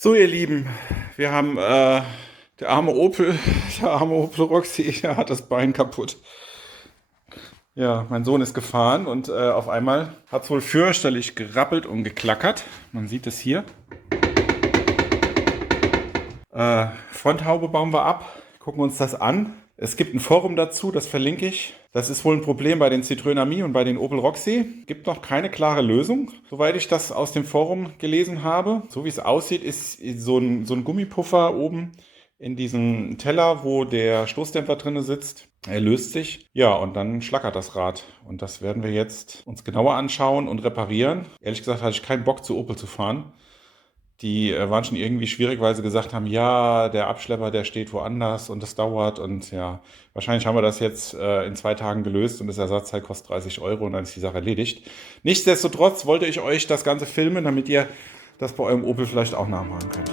So, ihr Lieben, wir haben der arme Opel, der arme Opel Roxy, der hat das Bein kaputt. Ja, mein Sohn ist gefahren und auf einmal hat es wohl fürchterlich gerappelt und geklackert. Man sieht es hier. Fronthaube bauen wir ab, gucken uns das an. Es gibt ein Forum dazu, das verlinke ich. Das ist wohl ein Problem bei den Citroën Ami und bei den Opel Roxy. Gibt noch keine klare Lösung, soweit ich das aus dem Forum gelesen habe. So wie es aussieht, ist so ein Gummipuffer oben in diesem Teller, wo der Stoßdämpfer drin sitzt. Er löst sich. Ja, und dann schlackert das Rad. Und das werden wir jetzt uns genauer anschauen und reparieren. Ehrlich gesagt hatte ich keinen Bock, zu Opel zu fahren. Die waren schon irgendwie schwierig, weil sie gesagt haben, ja, der Abschlepper, der steht woanders und das dauert. Und ja, wahrscheinlich haben wir das jetzt in 2 Tagen gelöst und das Ersatzteil kostet 30 € und dann ist die Sache erledigt. Nichtsdestotrotz wollte ich euch das Ganze filmen, damit ihr das bei eurem Opel vielleicht auch nachmachen könnt.